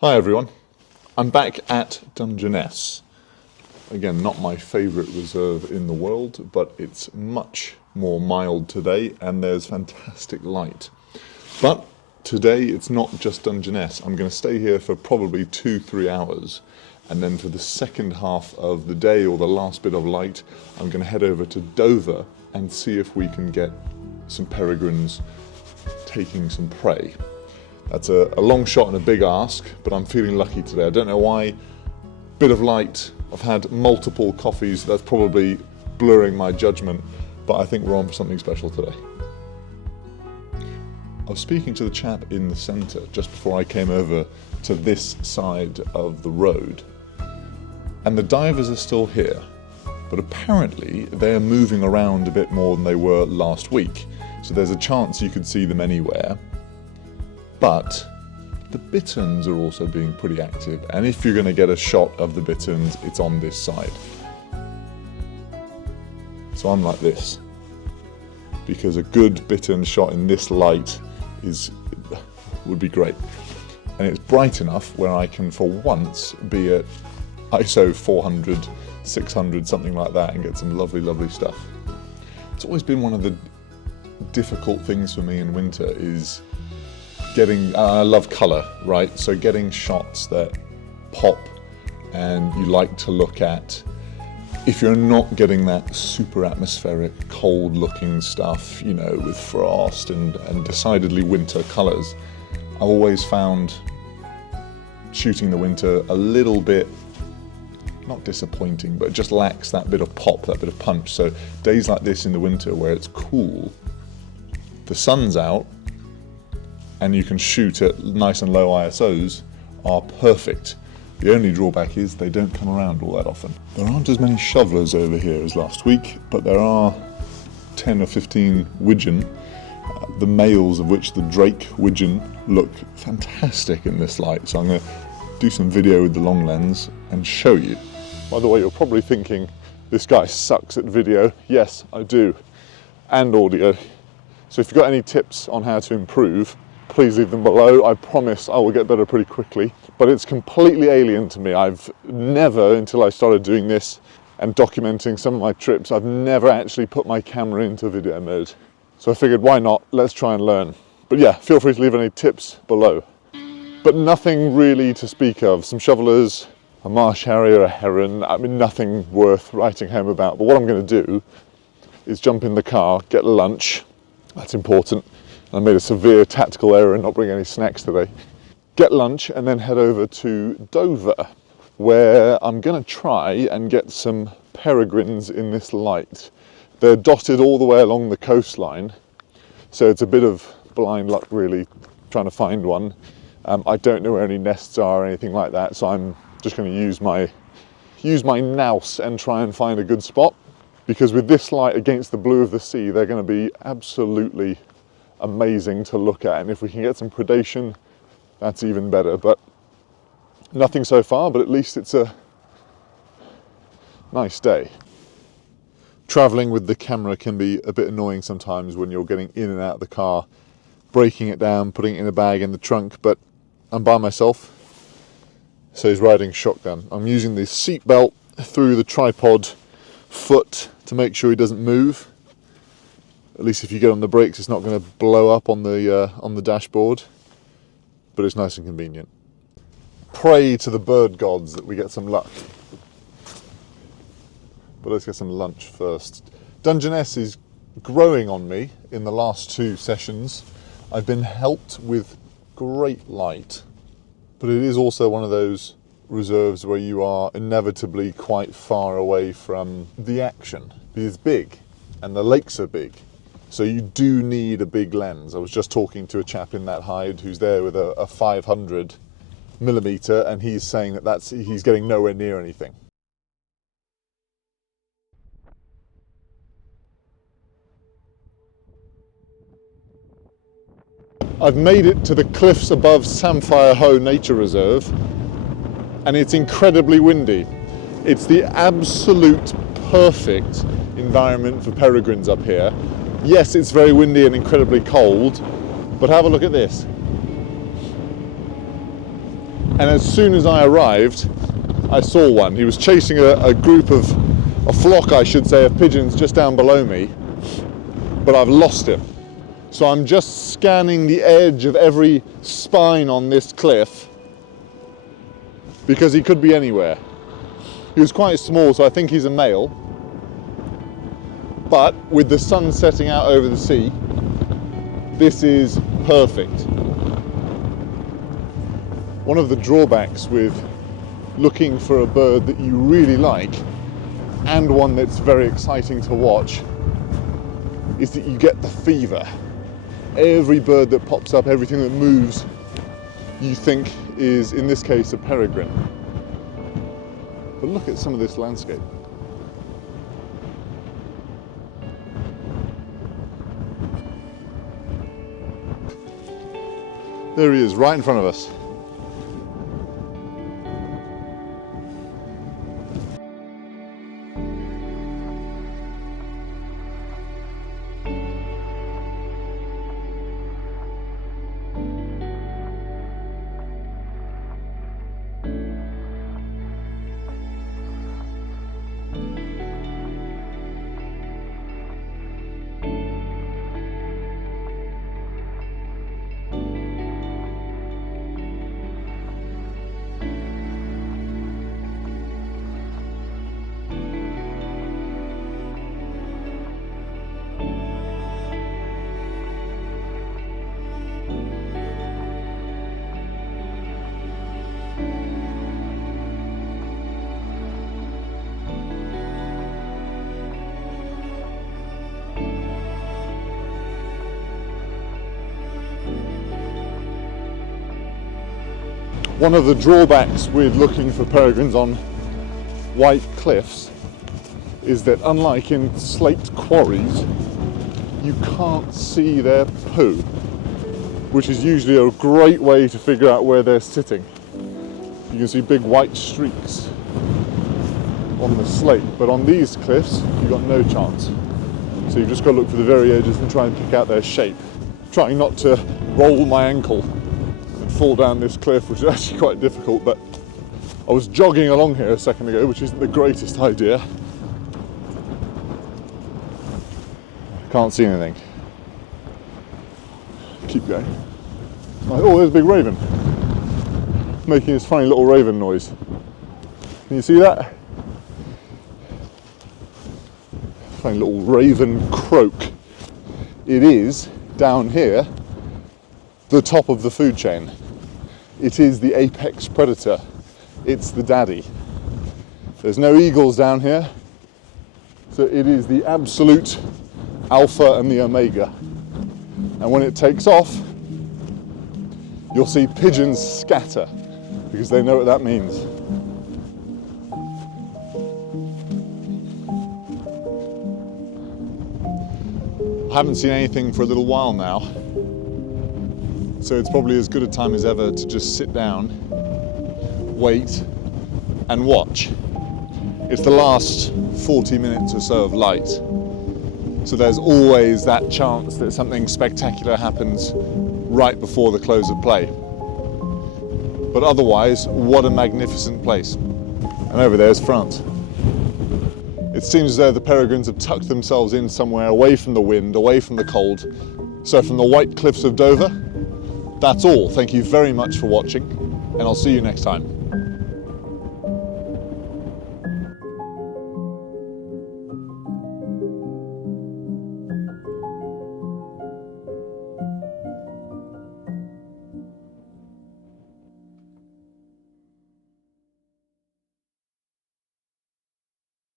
Hi everyone, I'm back at Dungeness. Again, not my favourite reserve in the world, but it's much more mild today and there's fantastic light. But today it's not just Dungeness. I'm going to stay here for probably 2-3 hours, and then for the second half of the day, or the last bit of light, I'm going to head over to Dover and see if we can get some peregrines taking some prey. That's a long shot and a big ask, but I'm feeling lucky today. I don't know why. Bit of light. I've had multiple coffees. That's probably blurring my judgment, but I think we're on for something special today. I was speaking to the chap in the centre just before I came over to this side of the road, and the divers are still here, but apparently they're moving around a bit more than they were last week, so there's a chance you could see them anywhere. But the bitterns are also being pretty active, and if you're going to get a shot of the bitterns, it's on this side. So I'm like this, because a good bittern shot in this light would be great. And it's bright enough where I can, for once, be at ISO 400, 600, something like that, and get some lovely, lovely stuff. It's always been one of the difficult things for me in winter is getting, I love colour, right? So getting shots that pop and you like to look at. If you're not getting that super atmospheric, cold looking stuff, you know, with frost and decidedly winter colours, I always found shooting the winter a little bit, not disappointing, but it just lacks that bit of pop, that bit of punch. So days like this in the winter where it's cool, the sun's out, and you can shoot at nice and low ISOs are perfect. The only drawback is they don't come around all that often. There aren't as many shovelers over here as last week, but there are 10 or 15 widgeon, the males of which the Drake widgeon look fantastic in this light. So I'm going to do some video with the long lens and show you. By the way, you're probably thinking, this guy sucks at video. Yes, I do, and audio. So if you've got any tips on how to improve, please leave them below. I promise I will get better pretty quickly. But it's completely alien to me. I've never, until I started doing this and documenting some of my trips, I've never actually put my camera into video mode. So I figured, why not? Let's try and learn. But yeah, feel free to leave any tips below. But nothing really to speak of. Some shovelers, a marsh harrier, a heron. I mean, nothing worth writing home about. But what I'm going to do is jump in the car, get lunch. That's important. I made a severe tactical error in not bringing any snacks today. Get lunch and then head over to Dover, where I'm going to try and get some peregrines in this light. They're dotted all the way along the coastline, so it's a bit of blind luck really trying to find one. I don't know where any nests are or anything like that, so I'm just going to use my nous and try and find a good spot, because with this light against the blue of the sea, they're going to be absolutely amazing to look at, and if we can get some predation, that's even better. But nothing so far, but at least it's a nice day. Traveling with the camera can be a bit annoying sometimes when you're getting in and out of the car, breaking it down, putting it in a bag in the trunk, but I'm by myself, so he's riding shotgun. I'm using the seat belt through the tripod foot to make sure he doesn't move. At least if you get on the brakes, it's not going to blow up on the dashboard, but it's nice and convenient. Pray to the bird gods that we get some luck. But let's get some lunch first. Dungeness is growing on me in the last 2 sessions. I've been helped with great light, but it is also one of those reserves where you are inevitably quite far away from the action. It's big, and the lakes are big. So you do need a big lens. I was just talking to a chap in that hide who's there with a 500 millimeter, and he's saying that he's getting nowhere near anything. I've made it to the cliffs above Samphire Hoe Nature Reserve, and it's incredibly windy. It's the absolute perfect environment for peregrines up here. Yes, it's very windy and incredibly cold, but have a look at this. And as soon as I arrived, I saw one. He was chasing a flock, I should say, of pigeons just down below me, but I've lost him. So I'm just scanning the edge of every spine on this cliff because he could be anywhere. He was quite small, so I think he's a male. But with the sun setting out over the sea, this is perfect. One of the drawbacks with looking for a bird that you really like and one that's very exciting to watch is that you get the fever. Every bird that pops up, everything that moves, you think is, in this case, a peregrine. But look at some of this landscape. There he is, right in front of us. One of the drawbacks with looking for peregrines on white cliffs is that, unlike in slate quarries, you can't see their poo, which is usually a great way to figure out where they're sitting. You can see big white streaks on the slate, but on these cliffs you've got no chance. So you've just got to look for the very edges and try and pick out their shape. Trying not to roll my ankle and fall down this cliff, which is actually quite difficult, but I was jogging along here a second ago, which isn't the greatest idea. Can't see anything. Keep going. Oh, there's a big raven, making his funny little raven noise. Can you see that? Funny little raven croak. It is, down here, the top of the food chain. It is the apex predator. It's the daddy. There's no eagles down here, so it is the absolute alpha and the omega. And when it takes off, you'll see pigeons scatter because they know what that means. I haven't seen anything for a little while now, so it's probably as good a time as ever to just sit down, wait, and watch. It's the last 40 minutes or so of light, so there's always that chance that something spectacular happens right before the close of play. But otherwise, what a magnificent place. And over there's France. It seems as though the peregrines have tucked themselves in somewhere away from the wind, away from the cold. So from the white cliffs of Dover, that's all. Thank you very much for watching, and I'll see you next time.